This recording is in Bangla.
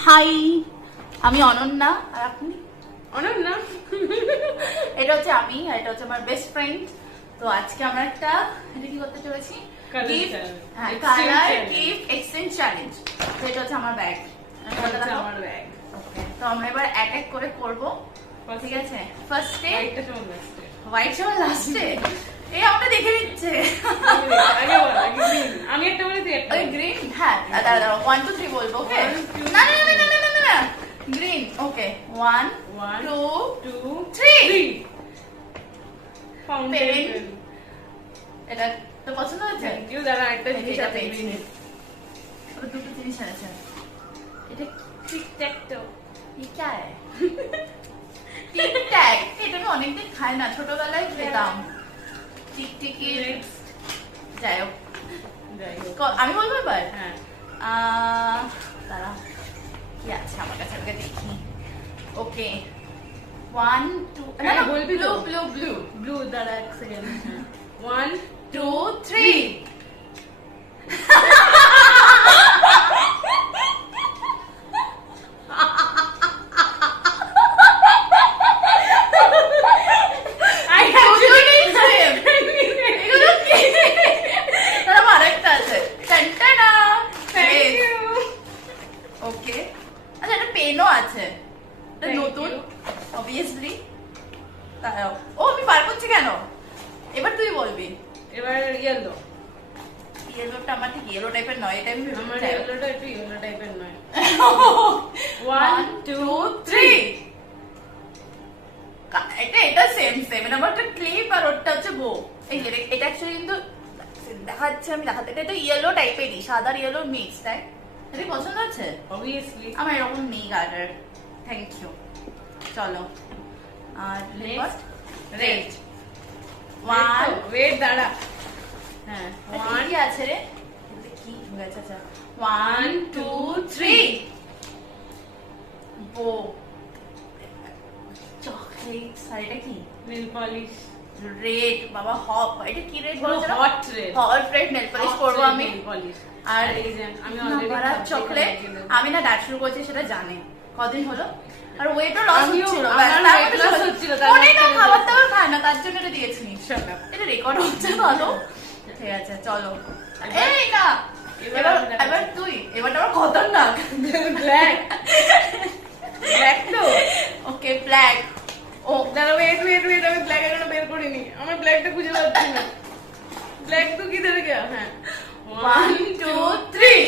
হাই, আমি অনন্যা। আর আপনি? অনন্যা। এটা হচ্ছে আমি, আর এটা হচ্ছে আমার বেস্ট ফ্রেন্ড। তো আজকে আমরা একটা এটা কি করতে চলেছি, কালার গিফট এক্সচেঞ্জ চ্যালেঞ্জ। তো এটা হচ্ছে আমার ব্যাগ, আমার ব্যাগ। তো আমরা এবার এক এক করে করবো, ঠিক আছে? ফার্স্টে হোয়াইট সবার লাস্টে এই আমরা দেখে নিচ্ছে। আমি একটা বলে তুই একটা। গ্রিন, হ্যাঁ দাঁড়া 1 2 3 বলবো। ওকে, না না না না না না, গ্রিন। ওকে, 1 2 3। ফাউন্টেন। এটা তো পছন্দ হয়েছে? Thank you. দাঁড়া একটা জিনিস এটা আছে। পেয়েছি। ওটা দুটো জিনিস আছে। এটা টিক ট্যাক তো। কি है? Tic tac. এটা আমি অনেকদিন খাই না, ছোটবেলায় খেতাম। টিকটিকি। যাই হোক, আমি বলবো এবার। হ্যাঁ, দাঁড়া, কি আছে আমার কাছে, আমাকে দেখি। ওকে, 1 2 না না, বলবি ব্লু তো? Blue blue blue. দাঁড়া এক সেকেন্ড। 1 2 3। ওকে, আচ্ছা এটা পেনও আছে, এটা নতুন অবভিয়াসলি। ও আমি পার করছি কেন? এবার তুই বলবি। এবার ইয়েলো। ইয়েলোটা আমার ঠিক ইয়েলো টাইপের নয়, এটা আমি আমার ইয়েলোটা একটু ইয়েলো টাইপের নয়। 1 2 3। এটা সেম সেম, এটা একটা ক্লিপ আর ওটা হচ্ছে বো। এই যে এটা অ্যাকচুয়ালি কিন্তু দেখাচ্ছে, আমি দেখাতে, এটা ইয়েলো টাইপেরই, সাদা ইয়েলো মিক্স, তাই? এটা পছন্দ আছে? অবভিয়াসলি। আমার এরকম নেই কালার। Thank you. চলো, আর নেক্সট রেড। 1 ওয়েট দাঁড়া। হ্যাঁ, 1 কি আছে রে? এটা কি গেছে? আচ্ছা 1 2 3। বো, চকলেট। আর এটা কি? Nail polish. রেড। বাবা হপ, এটা কি রেড বলছো? Hot red. Hot red nail polish করবো আমি। আর এই যে আমি অলরেডি চকলেট। আমি না ডায়েট শুরু করেছি, সেটা জানে কদিন হলো, আর ওয়েটও লস হচ্ছিল। অনেক খাবার দাবার খায় না, তার জন্য এটা দিয়েছি। এটা রেকর্ড হচ্ছে ভালো। ঠিক আছে চলো। এই না, এবার তুই। এবারটা আমার খতরনাক। ব্ল্যাক। ব্ল্যাক তো। ওকে, ব্ল্যাক। ও দাঁড়া, ওয়েট ওয়েট ওয়েট, আমি ব্ল্যাক এখনো বের করিনি। আমার ব্ল্যাকটা খুঁজে পাচ্ছি না। ব্ল্যাক তো কিধর গেল? হ্যাঁ, 1 2 3।